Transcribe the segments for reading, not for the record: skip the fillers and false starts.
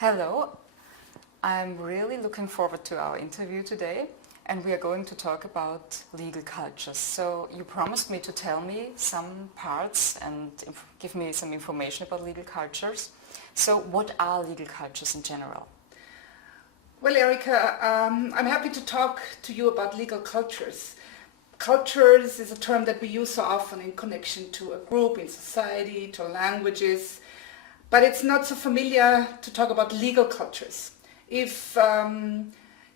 Hello, I'm really looking forward to our interview today, and we are going to talk about legal cultures. So you promised me to tell me some parts and give me some information about legal cultures. So what are legal cultures in general? Well, Erika, I'm happy to talk to you about legal cultures. Cultures is a term that we use so often in connection to a group in society, to languages, but it's not so familiar to talk about legal cultures. If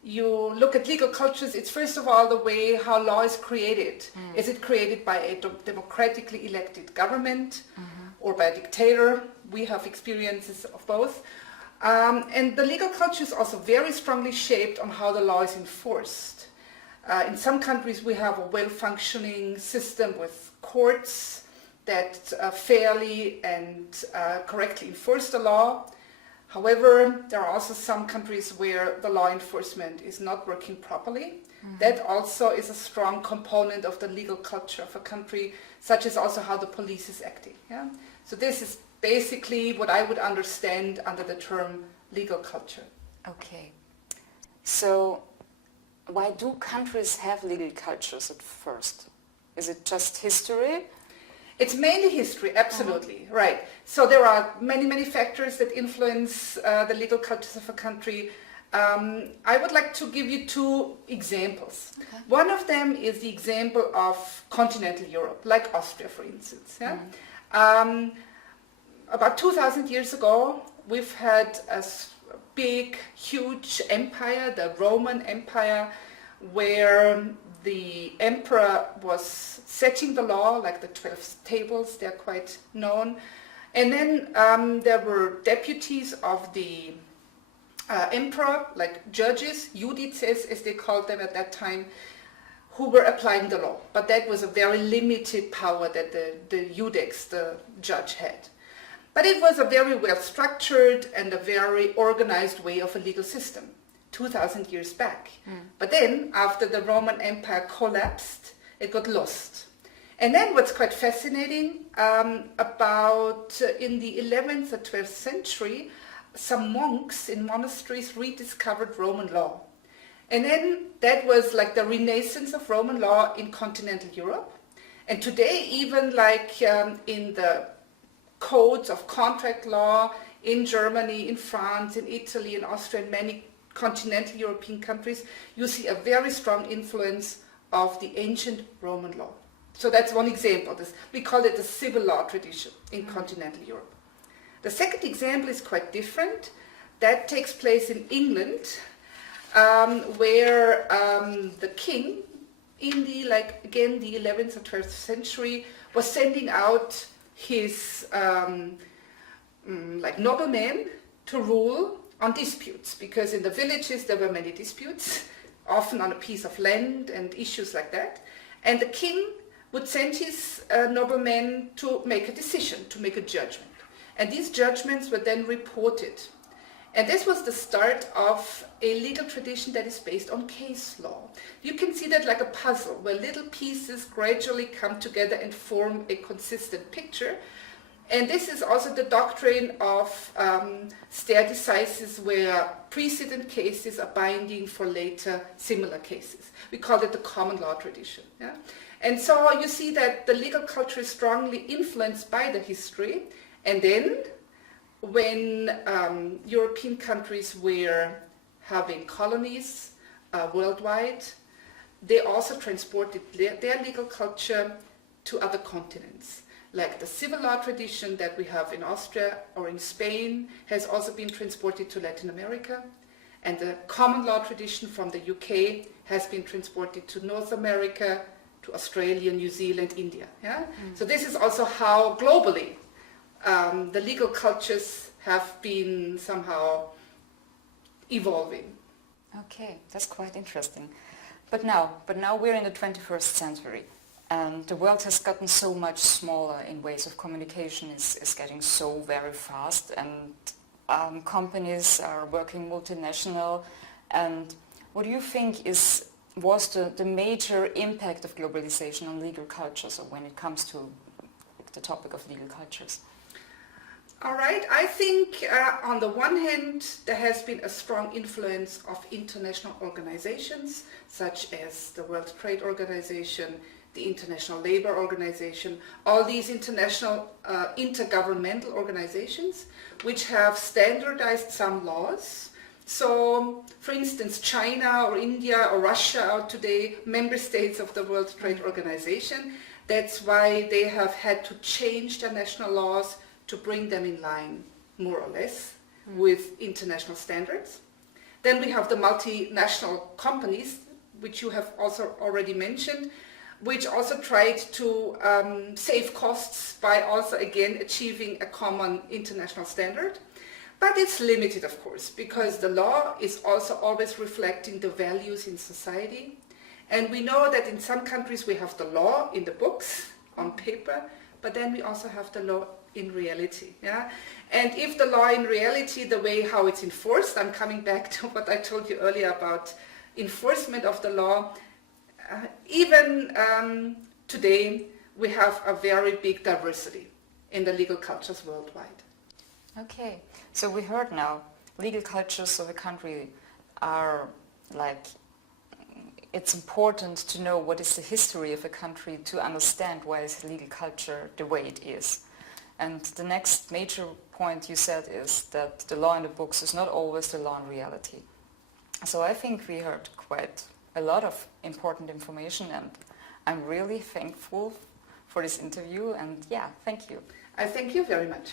you look at legal cultures, it's first of all the way how law is created. Is it created by a democratically elected government or by a dictator? We have experiences of both. And the legal culture is also very strongly shaped on how the law is enforced. In some countries we have a well-functioning system with courts that fairly and correctly enforce the law. However, there are also some countries where the law enforcement is not working properly. That also is a strong component of the legal culture of a country, such as also how the police is acting. Yeah? So this is basically what I would understand under the term legal culture. Okay. So why do countries have legal cultures at first? Is it just history? It's mainly history, absolutely, right. So there are many factors that influence the legal cultures of a country. I would like to give you two examples. Okay. One of them is the example of continental Europe, like Austria, for instance. Yeah? About 2,000 years ago, we've had a big, huge empire, the Roman Empire, where the emperor was setting the law, like the 12 tables, they're quite known. And then there were deputies of the emperor, like judges, judices as they called them at that time, who were applying the law. But that was a very limited power that the judex, the judge, had. But it was a very well structured and a very organized way of a legal system, 2,000 years back. But then, after the Roman Empire collapsed, it got lost. And then what's quite fascinating, about in the 11th or 12th century, some monks in monasteries rediscovered Roman law. And then that was like the renaissance of Roman law in continental Europe. And today, even like in the codes of contract law in Germany, in France, in Italy, in Austria, and many continental European countries, you see a very strong influence of the ancient Roman law. So that's one example. We call it the civil law tradition in continental Europe. The second example is quite different. That takes place in England, where the king, in the the 11th or 12th century, was sending out his noblemen to rule on disputes, because in the villages there were many disputes, often on a piece of land and issues like that. And the king would send his noblemen to make a decision, to make a judgment. And these judgments were then reported. And this was the start of a legal tradition that is based on case law. You can see that like a puzzle, where little pieces gradually come together and form a consistent picture. And this is also the doctrine of stare decisis, where precedent cases are binding for later similar cases. We call it the common law tradition. Yeah? And so you see that the legal culture is strongly influenced by the history. And then when European countries were having colonies worldwide, they also transported their legal culture to other continents. Like the civil law tradition that we have in Austria or in Spain has also been transported to Latin America. And the common law tradition from the UK has been transported to North America, to Australia, New Zealand, India. Yeah? So this is also how globally the legal cultures have been somehow evolving. Okay, that's quite interesting. But now we're in the 21st century. And the world has gotten so much smaller in ways of communication, is getting so very fast, and companies are working multinational. And what do you think was the major impact of globalization on legal cultures, or when it comes to the topic of legal cultures? All right, I think on the one hand there has been a strong influence of international organizations such as the World Trade Organization, the International Labour Organization, all these international intergovernmental organizations which have standardized some laws. So, for instance, China or India or Russia are today member states of the World Trade Organization. That's why they have had to change their national laws to bring them in line, more or less, with international standards. Then we have the multinational companies, which you have also already mentioned, which also tried to save costs by also again achieving a common international standard. But it's limited, of course, because the law is also always reflecting the values in society. And we know that in some countries we have the law in the books, on paper, but then we also have the law in reality. Yeah? And if the law in reality, the way how it's enforced, I'm coming back to what I told you earlier about enforcement of the law, even today we have a very big diversity in the legal cultures worldwide. Okay, so we heard now legal cultures of a country are like, it's important to know what is the history of a country to understand why is legal culture the way it is. And the next major point you said is that the law in the books is not always the law in reality. So I think we heard quite a lot of important information, and I'm really thankful for this interview, and yeah, thank you. I thank you very much.